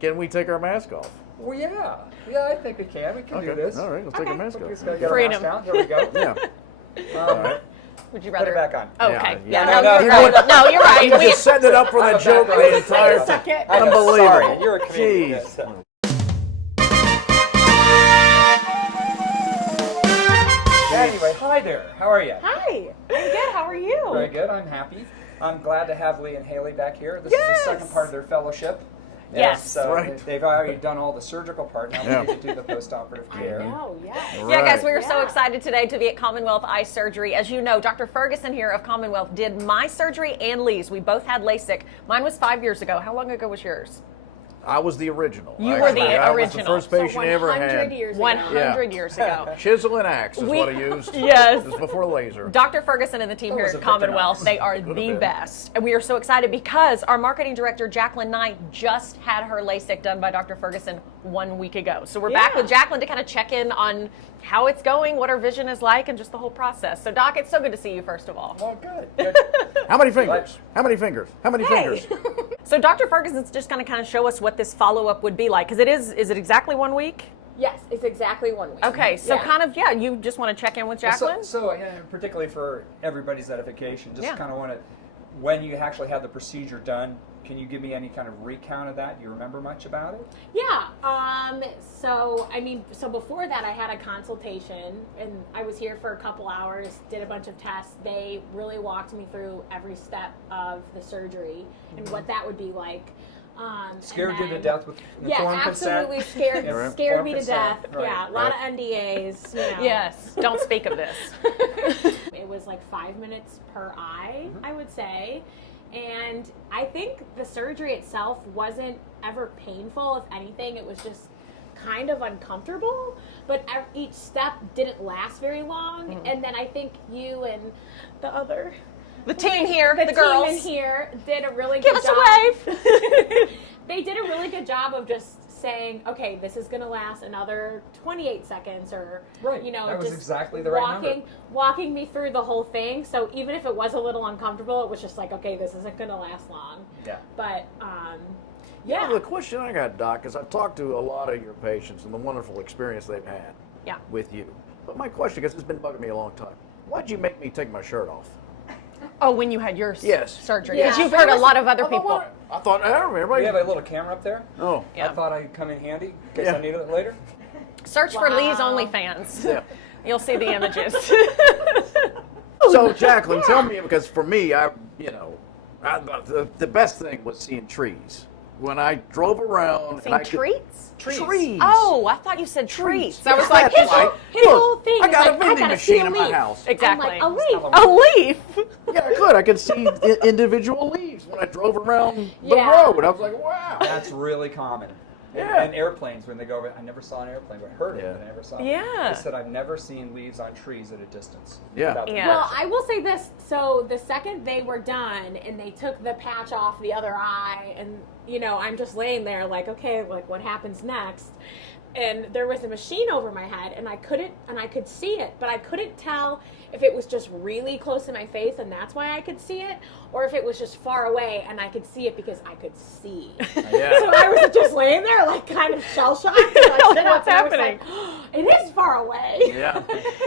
Can we take our mask off? Well, yeah. Yeah, I think we can. We can do this. All right, let's take our mask We off. just gotta get Freedom. our mask down. There we go. Yeah. All right. Would you Put rather? it back on. Oh, okay. Yeah, Yeah. no, You're right. No, you're right. He was just setting it up for that joke the entire time. I know, Unbelievable. Sorry, you're a comedian. Jeez. Anyway, hi there. How are you? Hi. I'm good. How are you? Very good. I'm happy. I'm glad to have Lee and Hayley back here. This Yes. is the second part of their fellowship. Yes. So Right. they've already done all the surgical part. Now Yeah. we need to do the post-operative care. Oh, yeah. Right. Yeah, guys, we were so Yeah. excited today to be at Commonwealth Eye Surgery. As you know, Dr. Ferguson here of Commonwealth did my surgery and Lee's. We both had LASIK. Mine was 5 years ago. How long ago was yours? I was the original. You were the Actually, I was original. the first patient I ever 100 had. years ago. 100 years ago. Chisel and axe is We- what I used. Yes. This was before laser. Dr. Ferguson and the team That here was at a Commonwealth, Victorinox. they are Could've the been. best. And we are so excited because our marketing director, Jacqueline Knight, just had her LASIK done by Dr. Ferguson 1 week ago. So we're back Yeah. with Jacqueline to kind of check in on how it's going, what her vision is like, and just the whole process. So, Doc, it's so good to see you, first of all. Well, good. Good. How many fingers? How many fingers? How many fingers? So, Dr. Ferguson's just going to kind of show us what this follow-up would be like, because is it exactly 1 week? Yes, it's exactly 1 week. Okay, so Yeah. you just want to check in with Jacqueline? So yeah, particularly for everybody's edification, just Yeah. kind of want to, when you actually had the procedure done, can you give me any kind of recount of that? Do you remember much about it? Yeah. So before that, I had a consultation, and I was here for a couple hours, did a bunch of tests. They really walked me through every step of the surgery and what that would be like. Scared and you to then- death with Yeah, informed absolutely consent? scared. Yeah, right. Scared me to Informed death. consent, right. Yeah, a lot of NDAs. You know. Yes, don't speak of this. It was like 5 minutes per eye, Mm-hmm. I would say. And I think the surgery itself wasn't ever painful. If anything, it was just kind of uncomfortable. But each step didn't last very long. Mm-hmm. And then I think you and the other... The team here, the team girls. in here did a really Give good us job. a wave. They did a really good job of just saying, okay, this is going to last another 28 seconds, or Right. you know, That was just exactly the right number. walking me through the whole thing. So even if it was a little uncomfortable, it was just like, okay, this isn't going to last long. Yeah. But Yeah. yeah, The question I got, Doc, is I've talked to a lot of your patients and the wonderful experience they've had Yeah. with you. But my question, because it's been bugging me a long time, why'd you make me take my shirt off? Oh, when you had your Yes. surgery. Yeah. Because you've heard a lot of other I thought, people. what? I thought everybody. We have a little camera up there. Oh. Yeah. I thought I'd come in handy in case Yeah. I needed it later. Search for Lee's Wow. OnlyFans. Yeah. You'll see the images. So, Jacqueline, tell me, because for me, the best thing was seeing trees. When I drove around. Seeing and I could- treats? Trees. Oh, I thought you said treats. I was Yes, like, that's right. his whole Look, thing I is got like, a vending I gotta machine see a in my leaf. house. exactly. I'm like, a leaf. A leaf. Yeah, I could. I could see individual leaves when I drove around the Yeah. road. I was like, wow. That's really common. Yeah. And airplanes, when they go over, I never saw an airplane, but I heard it, Yeah. but I never saw it. Yeah. They said, I've never seen leaves on trees at a distance. Yeah. without the Yeah. Well, person." I will say this. So the second they were done and they took the patch off the other eye, and you know, I'm just laying there like, okay, like what happens next? And there was a machine over my head, and I could see it, but I couldn't tell if it was just really close to my face and that's why I could see it, or if it was just far away and I could see it because I could see. Yeah. So I was just laying there like kind of shell shocked. And I stood What's up and I was happening? like, oh, it is far away. Yeah.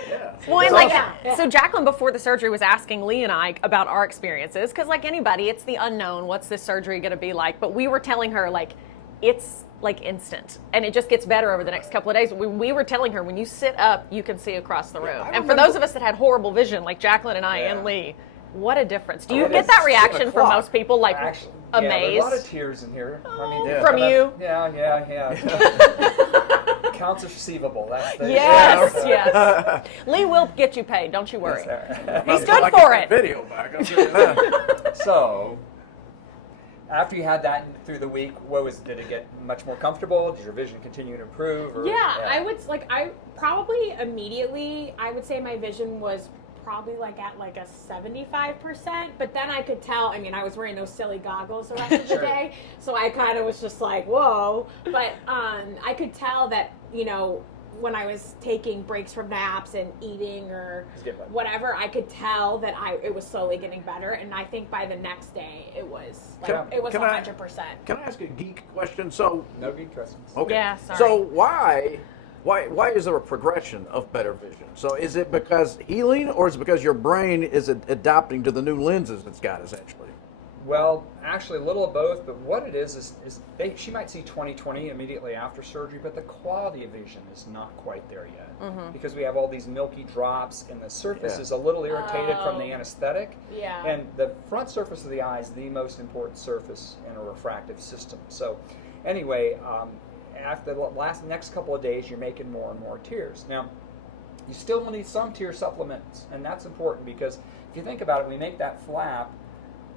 Yeah. Well, and That's like, awesome. so Jacqueline before the surgery was asking Lee and I about our experiences, because like anybody, it's the unknown. What's this surgery going to be like? But we were telling her like, it's like instant, and it just gets better over the next couple of days. We were telling her when you sit up, you can see across the room. I And for those of us that had horrible vision, like Jacqueline and I Yeah. and Lee, what a difference. Do you Well, get it's that 7 reaction from o'clock. most people, like Actually, amazed? Yeah, there's a lot of tears in here. I mean, Yeah. From you? Yeah. Counts as receivable. That's the Yes, yeah. yes. Lee will get you paid, don't you worry. Yes, He's sir. good I for get it. that video back. I'll tell you that. So, after you had that through the week, did it get much more comfortable? Did your vision continue to improve? Or, Yeah, I probably immediately, I would say my vision was probably like at like a 75%, but then I could tell, I mean, I was wearing those silly goggles the rest of the Sure. day, so I kind of was just like, whoa, but I could tell that, you know, when I was taking breaks from naps and eating or It's getting better. whatever, I could tell that it was slowly getting better. And I think by the next day, it was it was Can I- 100%. Can I ask a geek question? So, No good questions. okay. Yeah, sorry. So why is there a progression of better vision? So is it because healing, or is it because your brain is adapting to the new lenses it's got essentially? Well, actually, a little of both, but what it is she might see 20/20 immediately after surgery, but the quality of vision is not quite there yet because we have all these milky drops, and the surface Yeah. is a little irritated from the Oh. anesthetic. Yeah. And the front surface of the eye is the most important surface in a refractive system. So, anyway, after the next couple of days, you're making more and more tears. Now, you still will need some tear supplements, and that's important because if you think about it, we make that flap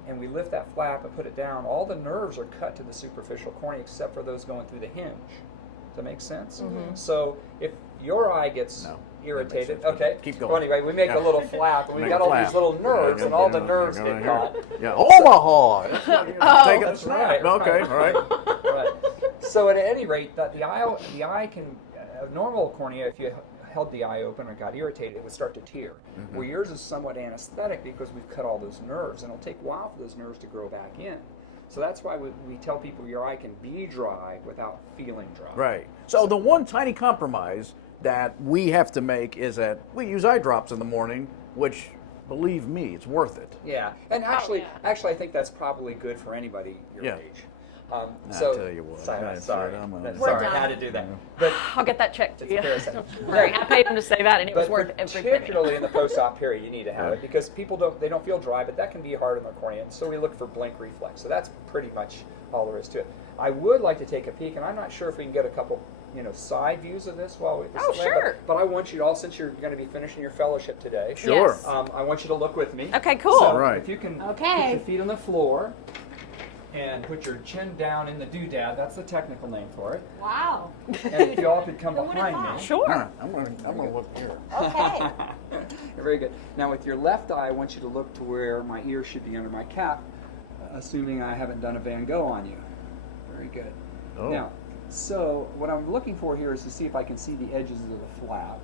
and we lift that flap and put it down, all the nerves are cut to the superficial cornea except for those going through the hinge. Does that make sense? So if your eye gets No. irritated, That makes sense. okay. Keep going. Well, anyway, we make Yeah. a little flap, and we've Make got a all flap. these little nerves, Yeah, and all yeah, the nerves yeah, get yeah. caught. Yeah, Omaha. That's what you're taking a That's snap. right. Okay, all right. Right. So at any rate, the eye can, a normal cornea, if you held the eye open or got irritated, it would start to tear. Where yours is somewhat anesthetic because we've cut all those nerves, and it'll take a while for those nerves to grow back in. So that's why we tell people your eye can be dry without feeling dry. Right. So the one tiny compromise that we have to make is that we use eye drops in the morning, which, believe me, it's worth it. Yeah, and actually, yeah. I think that's probably good for anybody your Yeah. age. I So, tell you what, sorry, that's sorry, it, I'm a- That's We're sorry, I done. had to do that. But I'll get that checked to it's you. parasite. Right. I paid him to say that, and it was But worth every penny. particularly in the post-op period, you need to have Yeah. it because people don't feel dry, but that can be hard on their cornea. And so we look for blink reflex. So that's pretty much all there is to it. I would like to take a peek, and I'm not sure if we can get a couple, side views of this while we. Oh, sure. But I want you to all, since you're going to be finishing your fellowship today. Sure. Yes. I want you to look with me. Okay, cool. So Right. if you can Okay. put your feet on the floor and put your chin down in the doodad, that's the technical name for it. Wow. And if you all could come Who would've behind thought? me. Sure. I'm gonna look here. Okay. Very good. Now with your left eye, I want you to look to where my ear should be under my cap, assuming I haven't done a Van Gogh on you. Very good. Oh. Now, so what I'm looking for here is to see if I can see the edges of the flap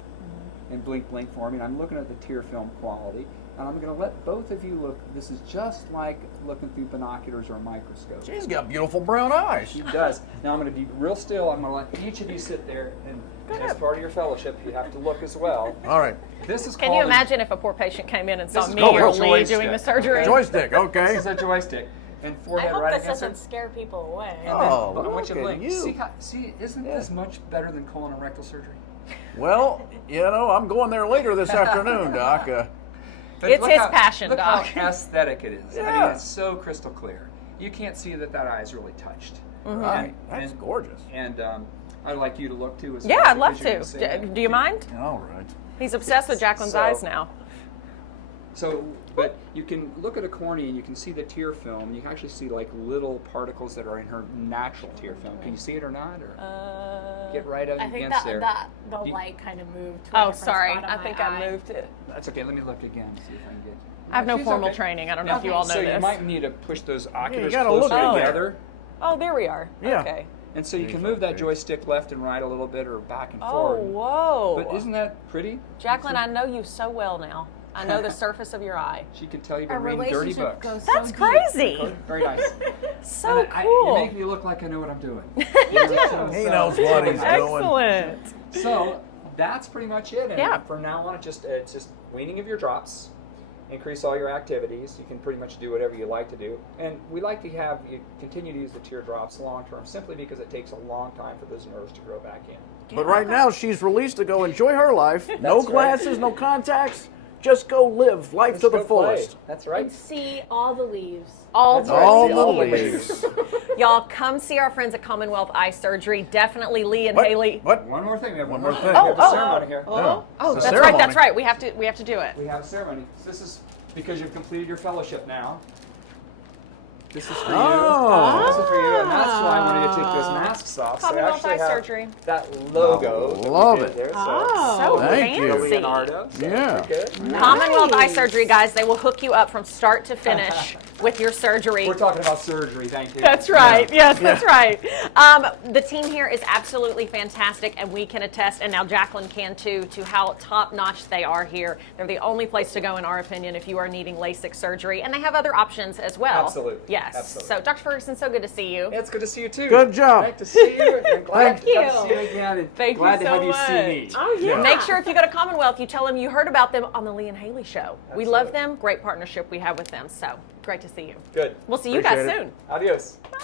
and blink for me. And I'm looking at the tear film quality. And I'm going to let both of you look. This is just like looking through binoculars or a microscope. She's got beautiful brown eyes. She does. Now I'm going to be real still. I'm going to let each of you sit there, and as part of your fellowship, you have to look as well. All right. This is Can called you a- imagine if a poor patient came in and saw is me called or a Lee joystick. doing the surgery? Joystick. This Okay. is a joystick, and I forehead hope right this against doesn't it. scare people away. And Oh, then, I want you to look blink. at you. See, isn't this much better than colon and rectal surgery? Well, I'm going there later this afternoon, Doc. But It's look his how- passion, look Doc. how aesthetic it is. I Yeah. mean, it's so crystal clear. You can't see that eye is really touched. Right. That's gorgeous. And I'd like you to look too. As Yeah, well, I'd love because you can to. see Do it. you mind? All right. He's obsessed with Jacqueline's So- eyes now. So, but you can look at a cornea and you can see the tear film. You can actually see like little particles that are in her natural tear film. Can you see it or not? Or get right up I think against there. the You- light kind of moved. To a Oh, different sorry. spot on I my think eye. I moved it. That's okay. Let me look again. See if I can get. I have no She's formal okay. training. I don't know if you all know so this. you might need to push those oculars gotta closer look in there. together. Oh, there we are. Yeah. Okay. And so you There's can that move that page. joystick left and right a little bit or back and Oh, forward. whoa. But isn't that pretty? Jacqueline, I know you so well now. I know the surface of your eye. She can tell you've Our been reading dirty relationship books. goes so That's deep. crazy. Very nice. So And cool. you make me look like I know what I'm doing. You know, He knows what he's doing. Excellent. So that's pretty much it. And Yeah. from now on, it's just weaning of your drops. Increase all your activities. You can pretty much do whatever you like to do. And we like to have you continue to use the teardrops long term simply because it takes a long time for those nerves to grow back in. But right now, she's released to go enjoy her life. No That's right. glasses, no contacts. Just go live life to the Let's go play. fullest. That's right. And see all the leaves. All That's the right. All See the all the leaves. Y'all come see our friends at Commonwealth Eye Surgery. Definitely Lee and What? Haley. What? One more thing. We have One one more more thing. We have a Oh, ceremony here. Yeah. Oh, It's a that's right. That's ceremony. right. We have to do it. We have a ceremony. So this is because you've completed your fellowship now. This is for Oh. you. This is for you, and that's why I wanted you to take those masks off. Commonwealth so I Eye actually have Surgery. that logo. Oh, that we love did it. There, So Thank you. fancy. Leonardo. So Yeah. very good. Commonwealth Eye Nice. Surgery, guys, they will hook you up from start to finish with your surgery. We're talking about surgery. Thank you. That's right. Yes, that's right. The team here is absolutely fantastic, and we can attest, and now Jacqueline can too, to how top-notch they are here. They're the only place to go, in our opinion, if you are needing LASIK surgery, and they have other options as well. Absolutely. Yes. Absolutely. So, Dr. Ferguson, so good to see you. Yeah, it's good to see you too. Good job. Great to see you. And glad Thank you. to see you again. And Thank you glad to so have you much. see me. Oh, yeah. Make sure if you go to Commonwealth, you tell them you heard about them on the Lee and Hayley show. We love Absolutely. them. Great partnership we have with them. So, great to see you. Good. We'll see you guys Appreciate it. soon. Adios. Bye.